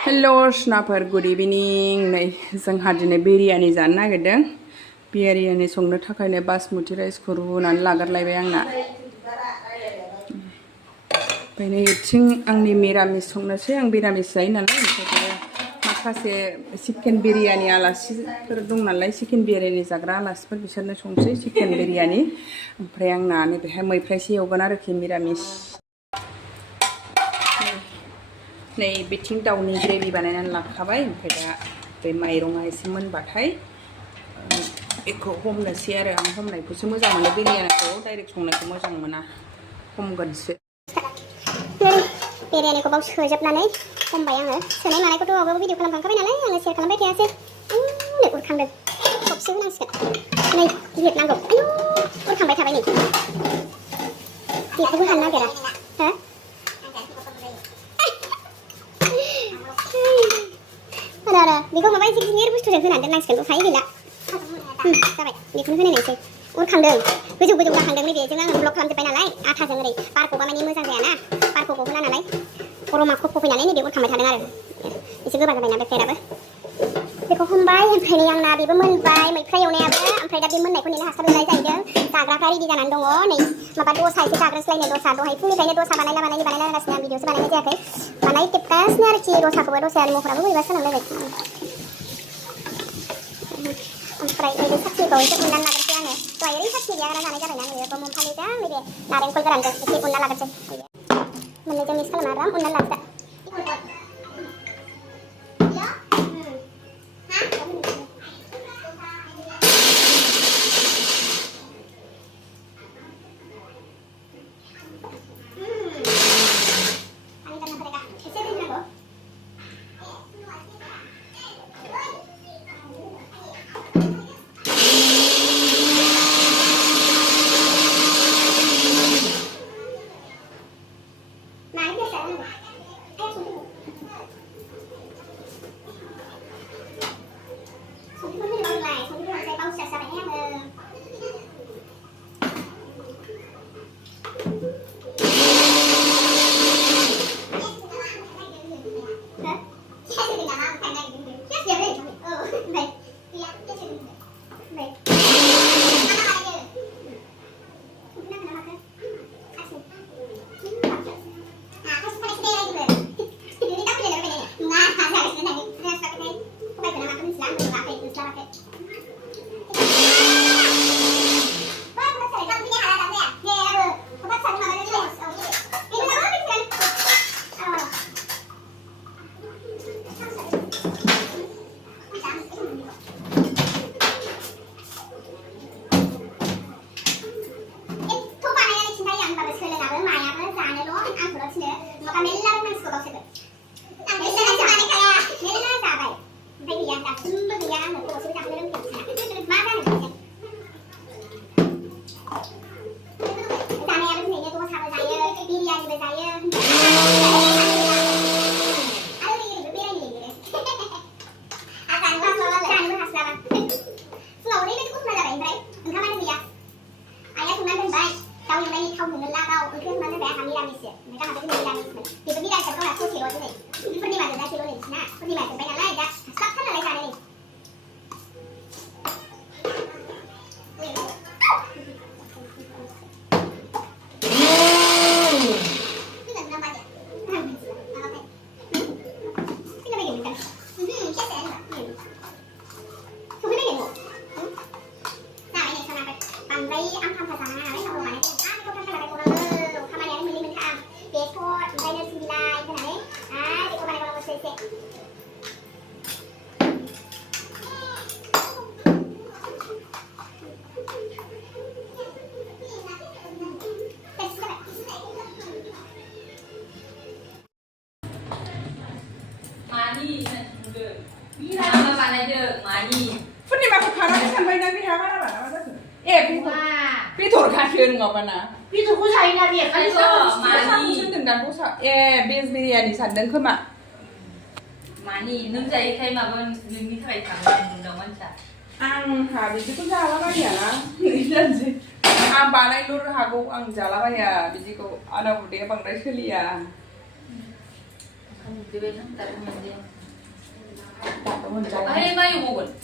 Hello स्नाफोर good इभिनिं नै जोंहा दिनै बिरियानि जानो नागिरदों बिरियानि संनो थाखायनो बासमती राइसखौ रुनानै लाग्रोलायबाय आंना ओमफ्राय नैथिं आंनि मिरामिस संनोसै आं मिरामिस जायो नालाय ओमफ्राय माखासे चिकेन बिरियानि आलासिफोर दं नालाय चिकेन बिरियानि जाग्रा आलासिफोर बिसोरनो संसै चिकेन बिरियानि ओमफ्राय आंना नैबेहाय मैफ्रायसो एवगोन आरोखि मिरामिस नै बिथिं दाउनि ग्रेभि बानायनानै लाखाबाय ओमफ्राय दा बे माइरङा एसे मोनबाथाय बेखौ हमनोसै आरो आं हमनायखौसो मोजां मोनो बिरियानिखौ डाइरेक्ट संनायखौ मोजां मोना हमगोनसो बिरियानिखौ बाव सोजोबनानै हमबाय आङो सोनाय मानायखौथ' आवगायाव भिडिअ खालामखांखाबाय नालाय आङो शेयार खालामबाय थायासै नै उरखांदों थबसे होनांसिगोन नै गिलिर नांगौ उरखांबाय थाबाय नै बेखौबो हानो नागिरा हो र बेखौ माबा एसे गिलिर बुस्थुजों होनानै दोननांसिगोन उफाय गैला जाबाय बेखौनो होनायनोसै उरखांदों गोजौ गोजौ जाखांदों नैबेजों आङो ब्लक खालामजोब्बाय नालाय आथाजों ओरै बारखौबा माने मोजां जायाना बारखौ गहोना नालाय गरमा खफ' फैनानै नैबे उरखांबाय थादों आरो एसे गोबा जाबायना बे प्लेटआबो बेखौ हमबाय ओमफ्राय नै आंना बेबो मोनबाय मैफ्राय एवनायाबो ओमफ्राय दा बे मोननायखौ नेनो हास्लाबलाय जाहैदों जाग्राफ्रा रेडि जानानै दङ नै माबा दसा एसे जाग्रोस्लायनो दसा दहाय फुंनिफ्रायनो दसा बानायलागासिनो आं भिडिअसो बानायनाय जायाखै बानायजोबगासिनो आरोखि दसाखौबो दसायानो महराबो बोरैबा सोलांलायबाय ओमफ्राय नैबे साखिखौ एसे उननानै लाग्रोसै आङो दहाय ओरै साखि गैयाग्रा जानाय जाबायना नैबे गमफालिजों नैबे नारेंखल गोरानजों एसे उनना लाग्रोसै मोननैजों मिक्स खालामना आराम उननानै लाग्रोदो Purnimako खानानै सानबायना बेहा बारा मा जाखो बेदर खासो नङाबाना बेदरखौ जायोना बे मानि होनदों दसा बेज बिरियानि सानदों खोमा मानि नों जायैखाय माबा नोंनि थाखाय थांबाय नुदों मानसिया आंहा बिदिखौ जालाबायाना जानोसै आं बानायल' हागौ आं जालाबाया बिदिखौ आदा बुदैया बांद्राय सोलिया 집에 다른 문제. 아, 할 마요 먹은.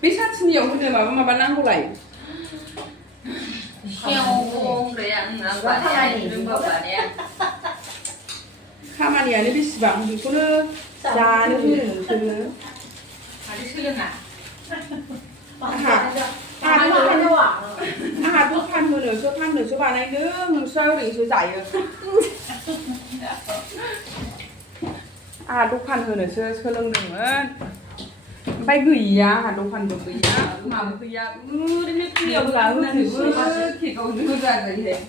비사치니요 근데 마마 난고라이 시영 그래 안 봐야 이런 거 말이야. 가만히 안에 비시방 이거는 자는 그 아주 싫으나.ทุกพันมือหนึ่งชั่วพันหนึ่งชั่วบาทในนึงช่วยหรือช่วยจ่ายเยอะทุกพันมือหนึ่งช่วยเรื่องหนึ่งไปกุยยาทุกพันกุยยาหมากุยยาได้ไม่เกี่ยวกับนั่นหรือขี้เขาดูใจเลยเด็ก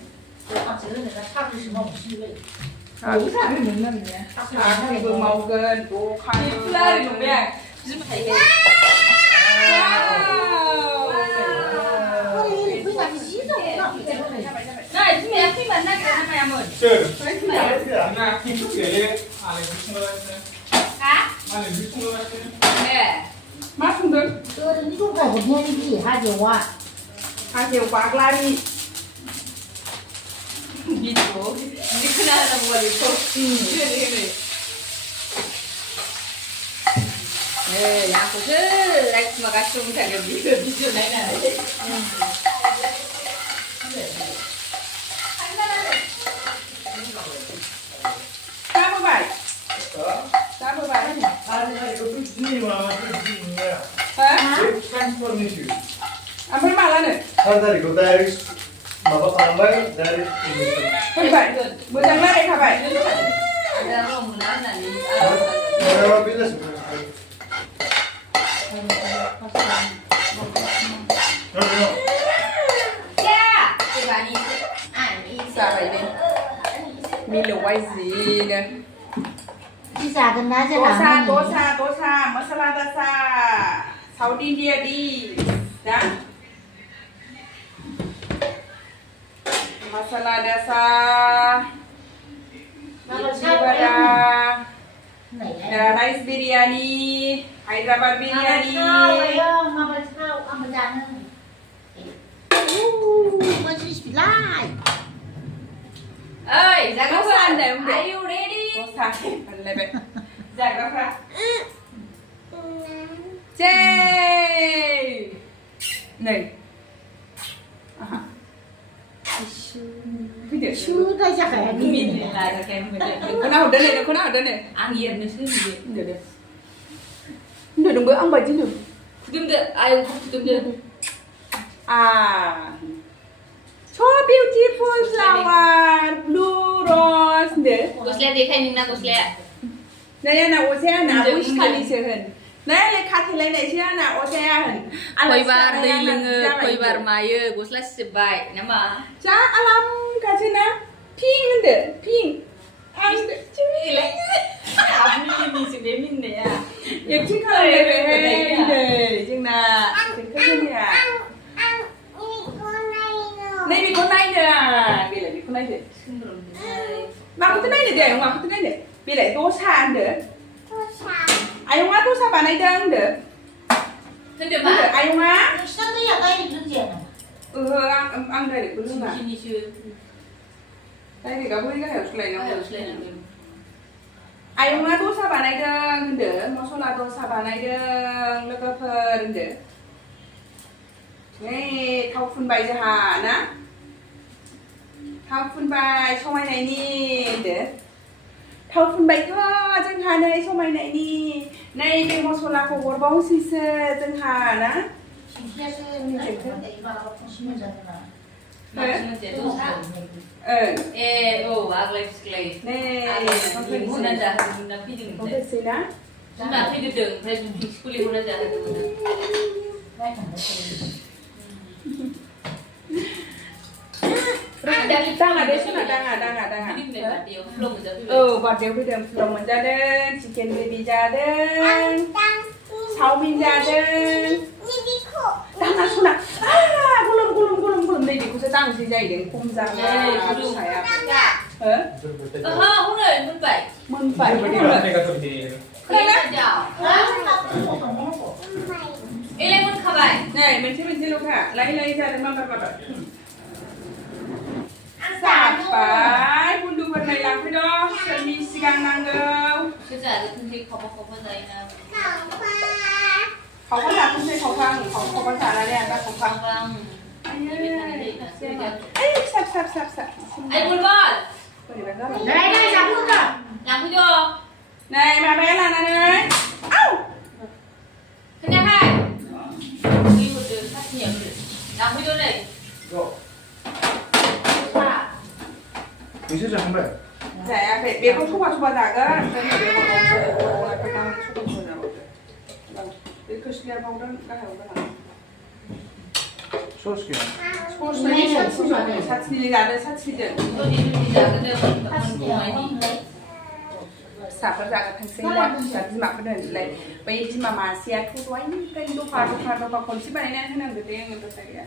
ผู้ชายเป็นเหมือนนั่นเนี่ยชาใครเบิ่งเมาเกินโอ้ใครเพื่อนหนูเนี่ยจิ้มไข่เอง나 지금 피 만나게 되는 거야 뭐. 나 김치찌개 안에 무슨 거 같아? 아? 안에 무슨 거 같아? 네. 맛있는데? 이거 보고 비행기 하죠. 과 gla리. 미소. 미크나 하나 먹어 미소. 네, 야구를 라이트마가 좀 되게 미소 나이나. Sao vậy? Sao vậy? Hả? Anh phải mà lên này. Thôi vậy, bữa sáng nay hả vậy? 내가 너무 난다니. 야, cái bà đi. Sao vậy đi? Mi lù quay gì nè? Đi xa gần đó chứ làm Dosa, masala dosa. Saudi India đi. Đó. Masala dosa. Jibara. Rice biryani. Hyderabad biryani. ơi, dạ Có có sao phần. để không Are được? you ready? Dosa. Anh lên đây. Dạ có ra. Chê. Này. Video. Chứ đây chắc phải Mình đi. là cái kem mình được. Con nào ở đây này, con nào ở đây này. Ăn yên nó chứ gì. Được. Được đồng bữa ăn bậy chứ được. Đừng được, ai không đừng được. So beautiful flower, blue rose. Đấy. Gosle देखा नहीं ना gosle. Này là ocean, which color is it? Này là khát thì lấy này chứ là ocean. Koi bar day lưng, koi bar maya, gosle sebai, nama. Cha alam cả chứ na. Pink đấy, pink. Anh chứ lấy. Mình sẽ bé mình này à. Em chứ không lấy về đây, chừng nào, chừng cái gì à? Này bị con này nè, bị lại bị con này nè. Mà con này nè, để không? Con này nè, bị lại tô sàn nữa. Ai không á tô sàn bà này đang được. Thế được Được mà. ai không á? Sao đây là đây được chuyện à? Ăn đây được luôn mà. Sini chưa. Đây thì có cái hiểu này nó. Gosle này. Ai không á tô sàn bà này đang được, masala tô sàn bà này đang,แล้วก็เพลินเด้อ นี่เขาฝุ่นใบจะหานะเขาฝุ่นใบช่องไว้ไหนนี่เด้อเขาฝุ่นใบก็จังหาในช่องไว้ไหนนี่ในเป็นมอสลาของวอร์บองซิเซจังหานะ 신기해서 이거 보시면 되나? Maximum je dosa. เออ Oh, agak sekali. นี่ Agak sekali. Mana dah, mana pilih ต้อง mana. เป็นสินะ Sudah pilih dong. Saya sekolah mana dah. Đây chẳng được gì. ดังอ่ะเดี๋ยวฉันอ่ะดังอ่ะ Pilih ni dah dia. Belum dah เอ pilih. อบัดเดียวพี่เดิมลงมันจะเดินชิคเก้นเบบี้จะเดินเชาบินจะเดิน Tangan sunak. Gulung. Đây thì cô sẽ tăng gì dây đến cung ra là gulung. phải à? Ya. Hả? Hôm nay muốn vậy. Mừng phải Ini cái berarti này. kata dia. Đây là chào. Ini muốn khá vậy. Này, mình sẽ lúc hả? Lấy ra để mà. Ăn Sạp xả phải,คุณดูกัน नै लांफैद' सोरनि सिगां नांगौ सोजा आरो थोंसे खावबा जायोना खावबा जाथोंसै खावबा जानानै आं दा खावबा फिसा आइ बुलबुल बोरैबा जाला Đây giảm luôn rồi. लांफैद' नै माबाया लानानै आउ खोनायाखै दै हरदो साथिनियाव होदो लांफैद' नै नोंसोर जाखांबाय? जायाखै बेखौ समा जागोन ओमफ्राय नैबे गथ'खौ जाबावदो बे खोस्लिया बावदों गाहायाव गालां सस गैया? साथिनि जादो साथिजों फिसाफोर जागोनथोंसै फिसा बिमाफोर दोनलाय बै बिमा मासेयाथ' दहायनिफ्रायनो दफा खनसे बानायनानै होनांगौ दे आङो दफा गैया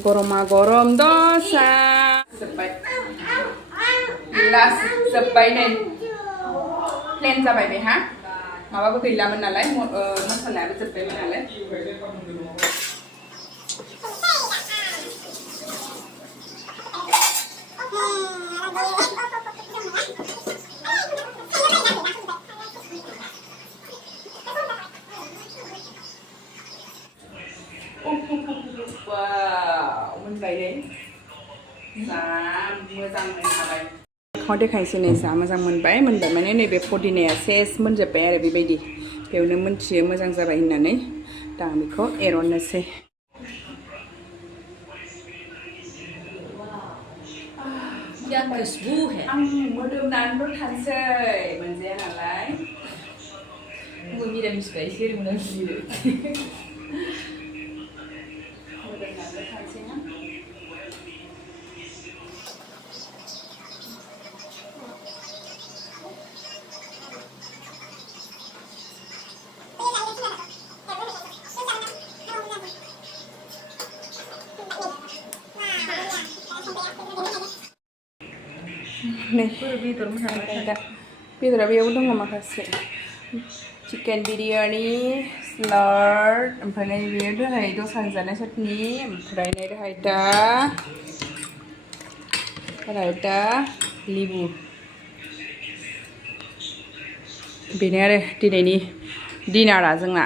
गरमा गरम दसा जोब्बाय लास्ट जोब्बाय नै प्लेन जाबाय बेहा माबाबो गैलामोन नालाय मसलायाबो जोब्बायमोन नालाय मोनबाय नै जा मोजां मोनखाबाय देखायनोसै नै जा मोजां मोनबाय माने नैबे पुदिनाया सेस मोनजोब्बाय आरो बेबायदि बेयावनो मोनथियो मोजां जाबाय होननानै दा आं बेखौ एरननोसै क्या खुशबू है आं मोदोमनानैल' थानोसै मोनजाया नालाय मिरामिसबा एसे ओरैनो गियो मोदोमनानैल' थानोसै ना नै बेदरा बेयाव दङ माखासे चिकेन बिरियानि स्लार्ट ओमफ्राय नै बेयो दहाय दस्रानि जानाय चटनि ओमफ्राय नै रायता लिबु बेनो आरो दिनैनि डिनारा जोंना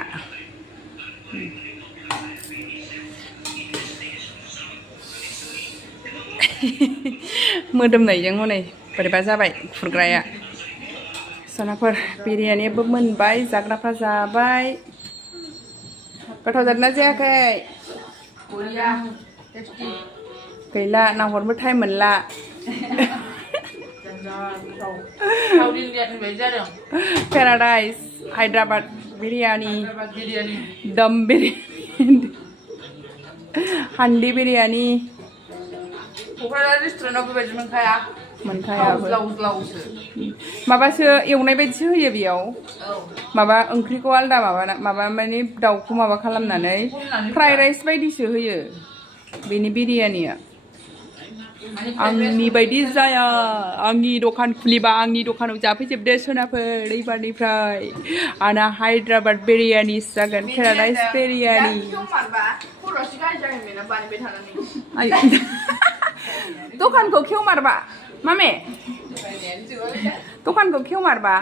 मोदोमनायजों हनै बोरैबा जाबाय खुरग्राया सनाफोर बिरियानियाबो मोनबाय जाग्राफ्रा जाबाय गोथाव जादोंना जायाखै गैला नाहरनोबो टाइम मोनला पेराडाइस हायद्राबाद बिरियानि दम बिरियानि हान्डी बिरियानि रेस्टुरेन्टआव बेबायदि मोनखायाबो माबासो एवनाय बायदिसो होयो बेयाव माबा ओंख्रिखौ आलदा माबा माने दाउखौ माबा खालामनानै फ्राइड राइस बायदिसो होयो बेनि बिरियानिया आंनि बायदि जाया आंनि दखान खुलिबा आंनि दखानाव जाफैजोबदो सोनाफोर एबारनिफ्राय आंना हायद्राबाद बिरियानि जागोन पेराडाइस बिरियानि दखानखौ खेवमारबा मामे दखानखौ खेवमारबा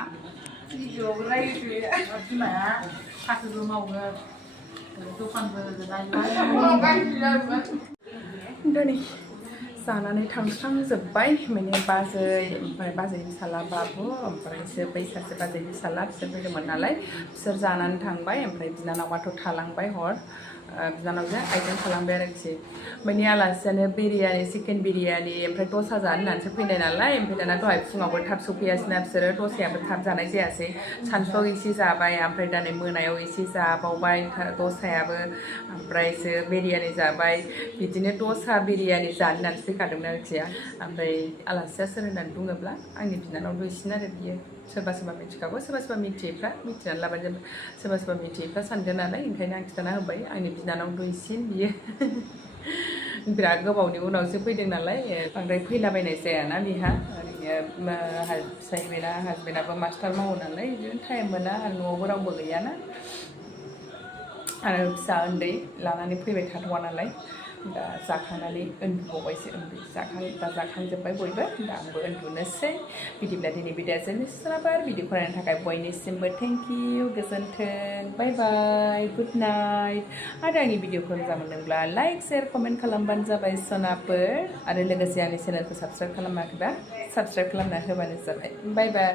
जानानै थांस्रांजोब्बाय माने बाजै ओमफ्राय बाजैनि फिसाला बाबु ओमफ्रायसो बै सासे बाजैनि फिसाला बिसोर फैदोंमोन नालाय बिसोर जानानै थांबाय ओमफ्राय बिनानावाथ' थालांबाय हर बिनानावजों आइजों थालांबाय आरोखि माने आलासियानो बिरियानि चिकेन बिरियानि ओमफ्राय दसा जानो होननानैसो फैनाय नालाय ओमफ्राय दाना दहाय फुङावबो थाब सफैयासैना बिसोरो दसायाबो थाब जानाय जायासै सानसुआव एसे जाबाय ओमफ्राय दा नै मोनायाव एसे जाबावबाय दसायाबो ओमफ्रायसो बिरियानि जाबाय बिदिनो दसा बिरियानि जानो होननानैसो फैखादोंमोन आरोखि ओमफ्राय आलासिया सोर होननानै बुङोब्ला आंनि बिनानाव दुइसिन आरो बियो सोरबा सोरबा मिथिखागौ सोरबा मिथियैफ्रा मिथिनानै लाबाय सोरबा मिथियैफ्रा सानगोन नालाय ओंखायनो आं खिन्थाना होबाय आंनि बिनानाव दुइसिन बियो बिराद गोबावनि उनावसो फैदों नालाय बांद्राय फैलाबायनाय जायाना बिहा ओरैनो फिसाइ बेना हासबेन्डआबो मास्टार मावो नालाय बिदिनो टाइम मोना आरो न'आवबो रावबो गैयाना आरो फिसा उन्दै लानानै फैबाय थाथ'वा नालाय दा जाखांनानै उन्दुबावबायसो दा जाखांजोब्बाय बयबो दा आंबो उन्दुनोसै बिदिब्ला दिनै भिडिअ'आ जोबनोसै भिडिअ'खौ नायनो थाखाय बयनिसिमबो थेंक इउ गोजोन्थों बाय बाय गुड नाइट आरो आंनि भिडिअ'खौ मोजां मोनदोंब्ला लाइक शेयार कमेन्ट खालामबानो जाबाय सनाफोर आरो लोगोसे आंनि चेनेलखौ साबस्क्राइब खालामाखैबा साबस्क्राइब खालामना होबानो जाबाय बाय बाय